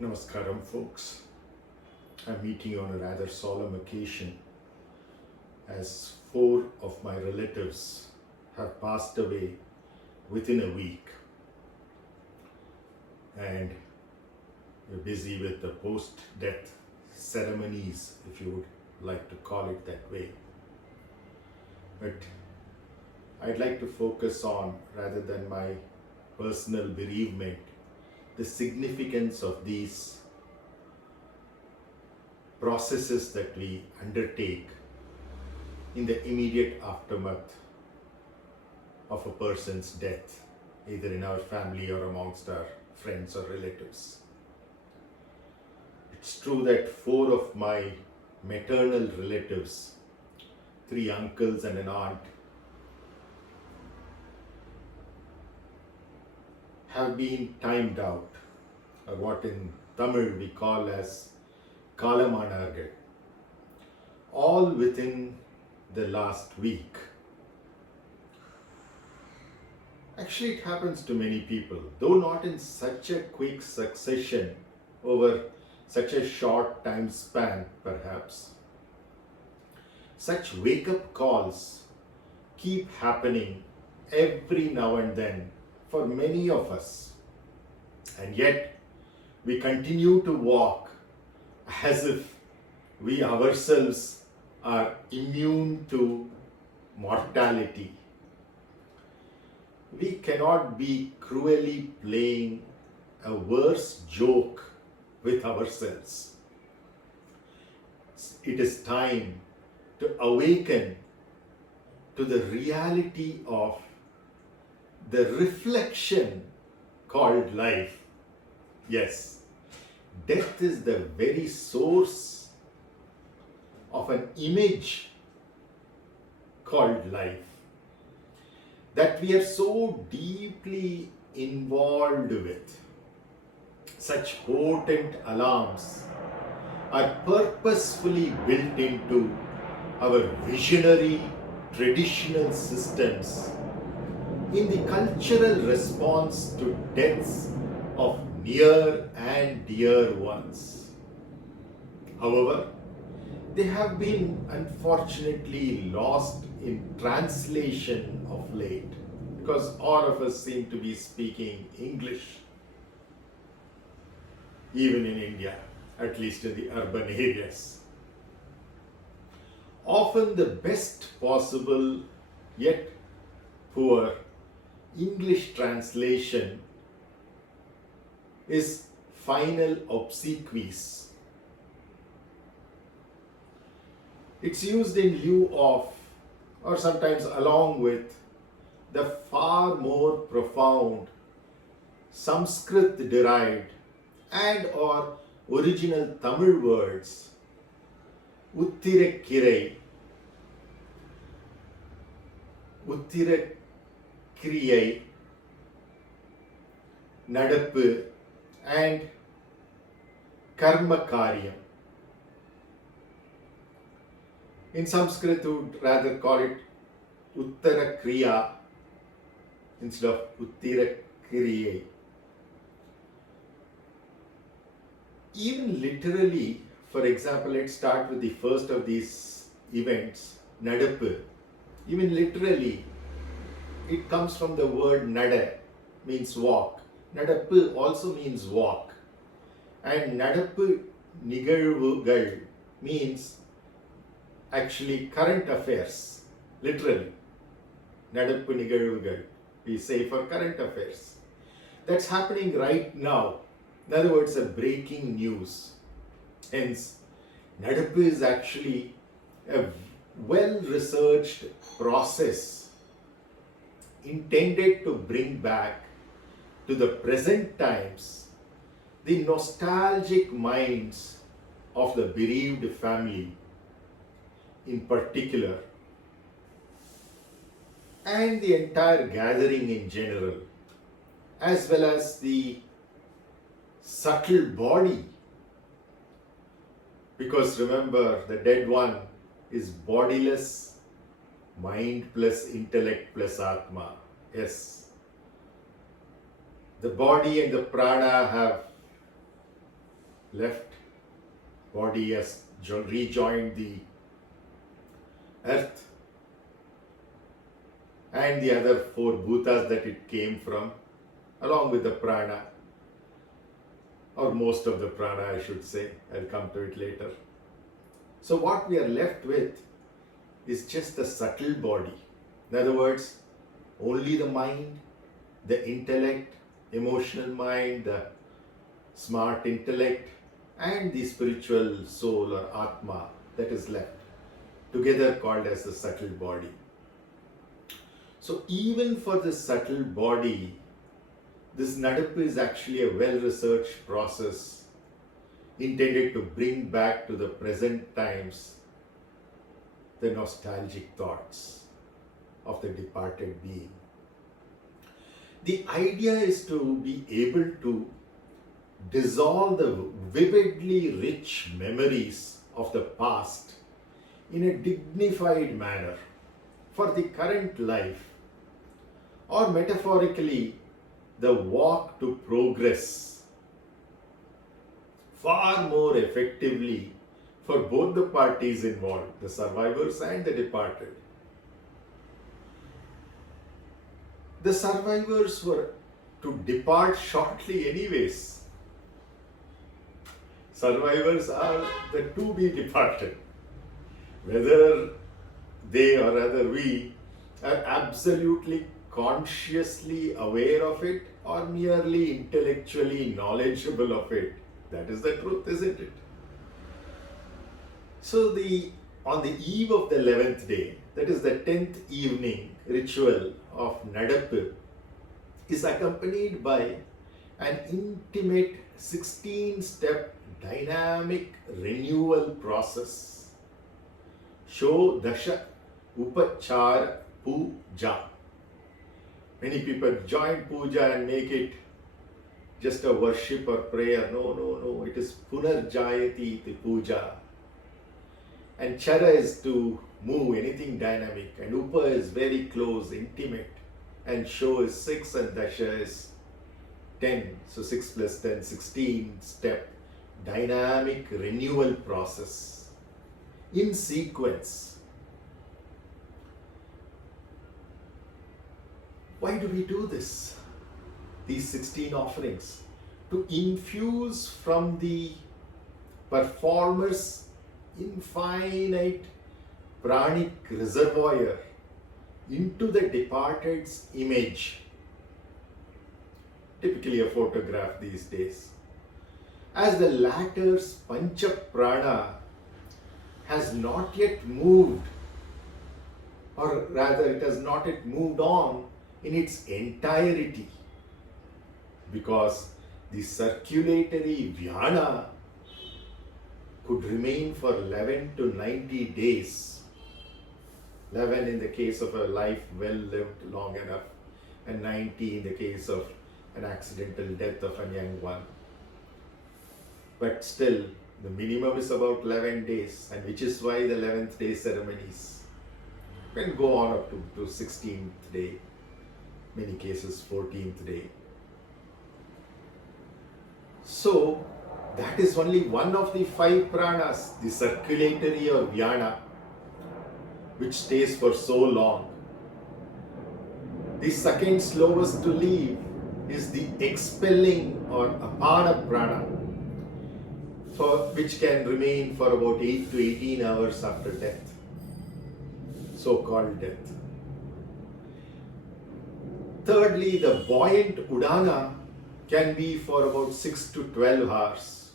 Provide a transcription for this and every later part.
Namaskaram, folks. I'm meeting you on a rather solemn occasion as four of my relatives have passed away within a week. And we're busy with the post-death ceremonies, if you would like to call it that way. But I'd like to focus on, rather than my personal bereavement, the significance of these processes that we undertake in the immediate aftermath of a person's death, either in our family or amongst our friends or relatives. It's true that four of my maternal relatives, three uncles and an aunt, have been timed out, or what in Tamil we call as karma-kāryam, all within the last week. Actually, it happens to many people, though not in such a quick succession over such a short time span, perhaps. Such wake-up calls keep happening every now and then for many of us, and yet we continue to walk as if we ourselves are immune to mortality. We cannot be cruelly playing a worse joke with ourselves. It is time to awaken to the reality of the reflection called life. Yes, death is the very source of an image called life that we are so deeply involved with. Such potent alarms are purposefully built into our visionary traditional systems in the cultural response to deaths of near and dear ones. However, they have been unfortunately lost in translation of late, because all of us seem to be speaking English, even in India, at least in the urban areas. Often the best possible yet poor English translation is final obsequies. It's used in lieu of, or sometimes along with, the far more profound Sanskrit derived and or original Tamil words uttara-kriyā, uttara-kriyā, naḍappu, and karma-kāryam. In Sanskrit, we would rather call it uttara-kriyā instead of uttara-kriyā. Even literally, for example, let's start with the first of these events, naḍappu. Even literally, it comes from the word nada, means walk. Naḍappu also means walk. And naḍappu nigalvugal means actually current affairs, literally. Naḍappu nigalvugal, we say for current affairs. That's happening right now. In other words, a breaking news. Hence, naḍappu is actually a well-researched process intended to bring back to the present times the nostalgic minds of the bereaved family in particular, and the entire gathering in general, as well as the subtle body. Because remember, the dead one is bodiless, mind plus intellect plus atma. Yes. The body and the prana have left body has rejoined the earth and the other four bhutas that it came from, along with the prana, or most of the prana I should say. I'll come to it later. So what we are left with is just the subtle body. In other words, only the mind, the intellect, emotional mind, the smart intellect, and the spiritual soul or atma that is left, together called as the subtle body. So even for this subtle body, this naḍappu is actually a well-researched process intended to bring back to the present times the nostalgic thoughts of the departed being. The idea is to be able to dissolve the vividly rich memories of the past in a dignified manner for the current life, or metaphorically, the walk to progress far more effectively for both the parties involved, the survivors and the departed. The survivors were to depart shortly anyways. Survivors are the to be departed. Whether they or rather we are absolutely consciously aware of it or merely intellectually knowledgeable of it, that is the truth, isn't it? So on the eve of the 11th day, that is the 10th evening ritual of naḍappu, is accompanied by an intimate 16-step dynamic renewal process. Sho dasha uttara-kriyā puja. Many people join puja and make it just a worship or prayer. No. It is punarjayati iti puja. And chara is to move, anything dynamic. And upa is very close, intimate. And sho is 6 and dasha is 10. So 6 plus 10, 16 step dynamic renewal process in sequence. Why do we do this? These 16 offerings, to infuse from the performer's infinite pranic reservoir into the departed's image, typically a photograph these days, as the latter's pancha prana has not yet moved, or rather it has not yet moved on in its entirety, because the circulatory vyana could remain for 11 to 90 days. 11 in the case of a life well lived long enough, and 90 in the case of an accidental death of a young one. But still, the minimum is about 11 days, and which is why the 11th day ceremonies can go on up to 16th day, many cases 14th day. So, that is only one of the 5 pranas, the circulatory or vyana, which stays for so long. The second slowest to leave is the expelling or apana prana, which can remain for about 8 to 18 hours after death, so-called death. Thirdly, the buoyant udana can be for about 6 to 12 hours.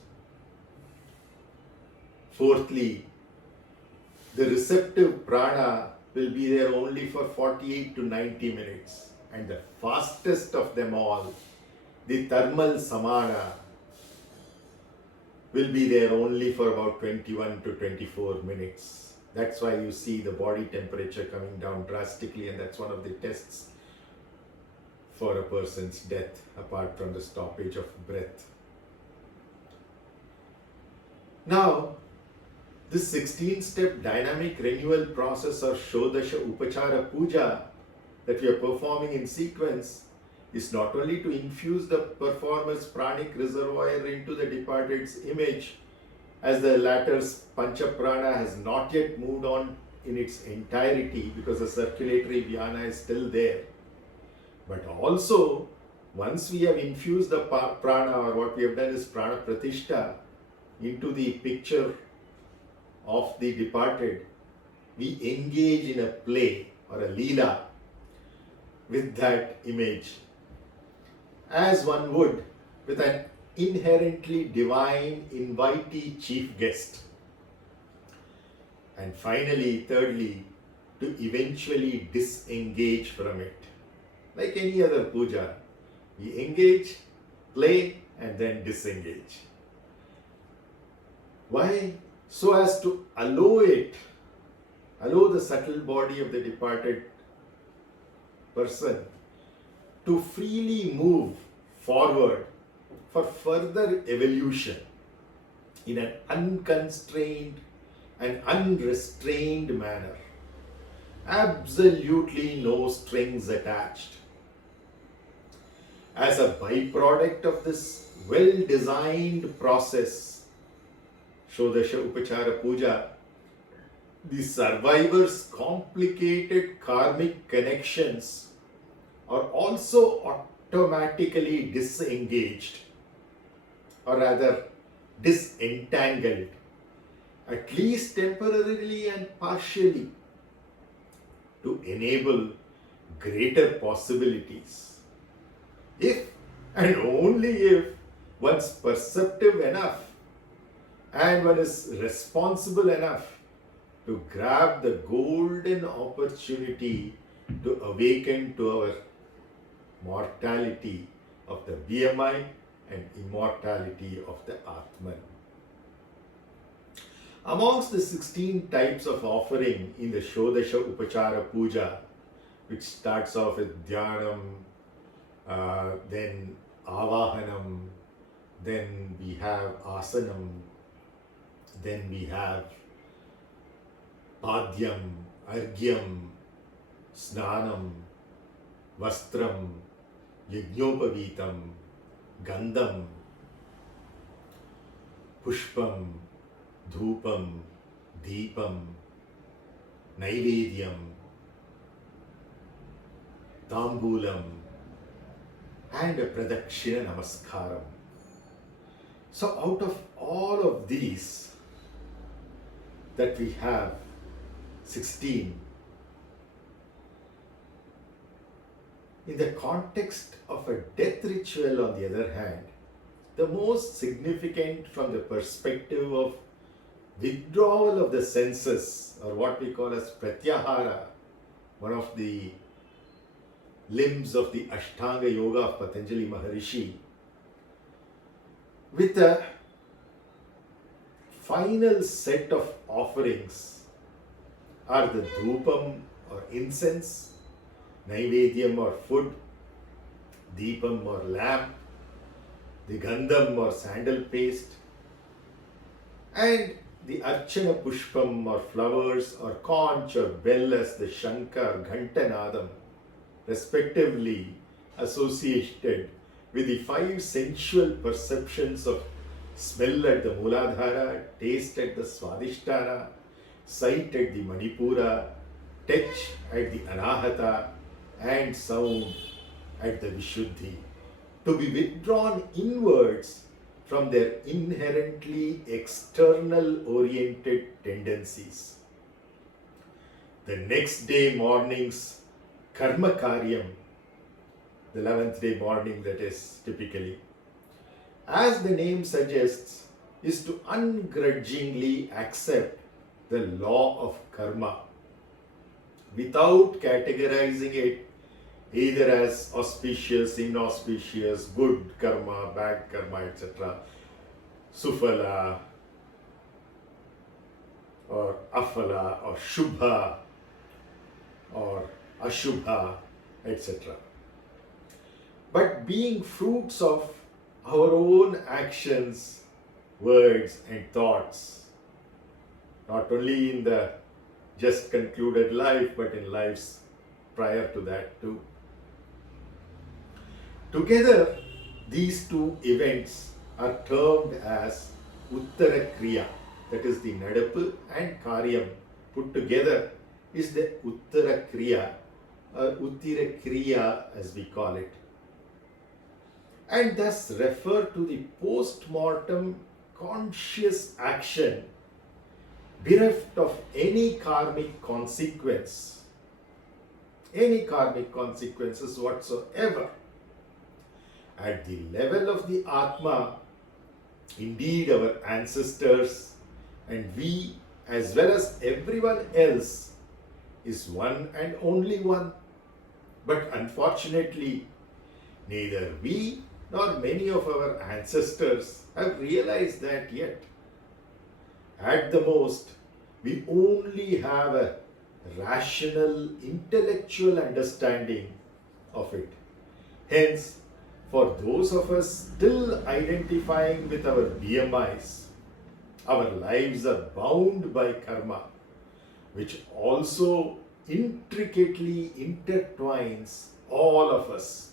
Fourthly, the receptive prana will be there only for 48 to 90 minutes. And the fastest of them all, the thermal samana, will be there only for about 21 to 24 minutes. That's why you see the body temperature coming down drastically, and that's one of the tests for a person's death, apart from the stoppage of breath. Now, this 16-step dynamic renewal process or Shodasha Upachara Puja that we are performing in sequence is not only to infuse the performer's pranic reservoir into the departed's image, as the latter's pancha prana has not yet moved on in its entirety because the circulatory vyana is still there, but also once we have infused the prana, or what we have done is prana pratishta, into the picture of the departed, we engage in a play or a leela with that image, as one would with an inherently divine invitee chief guest. And finally, thirdly, to eventually disengage from it. Like any other puja, we engage, play, and then disengage. Why? So as to allow the subtle body of the departed person to freely move forward for further evolution in an unconstrained and unrestrained manner. Absolutely no strings attached. As a byproduct of this well-designed process, Shodasha Upachara Puja, the survivor's complicated karmic connections are also automatically disengaged, or rather disentangled, at least temporarily and partially, to enable greater possibilities. If and only if one's perceptive enough and one is responsible enough to grab the golden opportunity to awaken to our mortality of the BMI and immortality of the Atman. Amongst the 16 types of offering in the Shodasha Upachara Puja, which starts off with Dhyanam, then Avahanam, then we have Asanam, then we have Padyam, Argyam, Snanam, Vastram, Yajnopavitam, Gandham, Pushpam, Dhupam, Deepam, Naivedyam, Tambulam, and a Pradakshina Namaskaram. So out of all of these that we have 16, in the context of a death ritual, on the other hand, the most significant from the perspective of withdrawal of the senses, or what we call as pratyahara, one of the limbs of the Ashtanga Yoga of Patanjali Maharishi, with a final set of offerings are the dhupam or incense, naivedyam or food, deepam or lamp, the gandham or sandal paste, and the archana pushpam or flowers, or conch or bell as the shankar ghantanadam, respectively associated with the 5 sensual perceptions of smell at the Muladhara, taste at the Swadhisthana, sight at the Manipura, touch at the Anahata, and sound at the Vishuddhi, to be withdrawn inwards from their inherently external oriented tendencies. The next day morning's karma-kāryam, the 11th day morning that is typically, as the name suggests, is to ungrudgingly accept the law of karma without categorizing it either as auspicious, inauspicious, good karma, bad karma, etc., sufala or afala or shubha or ashubha, etc. But being fruits of our own actions, words and thoughts, not only in the just concluded life, but in lives prior to that too. Together, these two events are termed as uttara-kriyā. That is the naḍappu and karyam put together is the uttara-kriyā or uttara-kriyā as we call it. And thus refer to the post-mortem conscious action bereft of any karmic consequences whatsoever. At the level of the Atma, indeed our ancestors and we as well as everyone else is one and only one. But unfortunately, neither we nor many of our ancestors have realized that yet. At the most, we only have a rational, intellectual understanding of it. Hence, for those of us still identifying with our BMIs, our lives are bound by karma, which also intricately intertwines all of us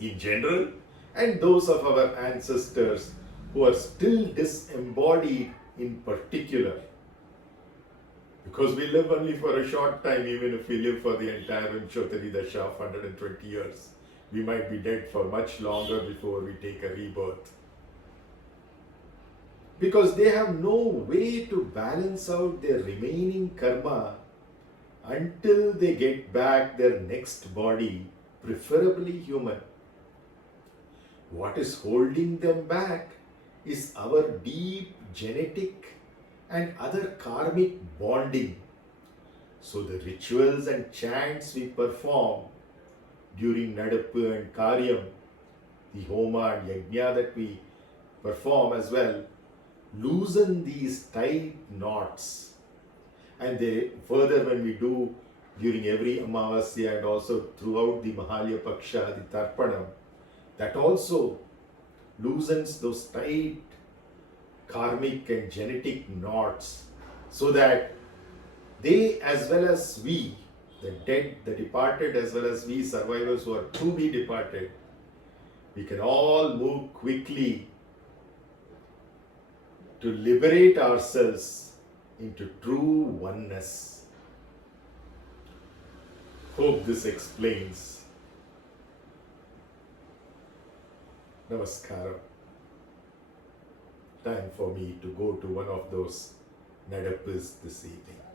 in general and those of our ancestors who are still disembodied in particular. Because we live only for a short time, even if we live for the entire Vinchotari Dasha of 120 years, we might be dead for much longer before we take a rebirth. Because they have no way to balance out their remaining karma until they get back their next body, preferably human. What is holding them back is our deep genetic and other karmic bonding. So the rituals and chants we perform during naḍappu and karyam, the homa and yajna that we perform as well, loosen these tight knots. And they further, when we do during every Amavasya and also throughout the Mahalya Paksha, the Tarpanam, that also loosens those tight karmic and genetic knots so that they as well as we, the dead, the departed, as well as we survivors who are to be departed, we can all move quickly to liberate ourselves into true oneness. Hope this explains. Namaskaram. Time for me to go to one of those naḍappus this evening.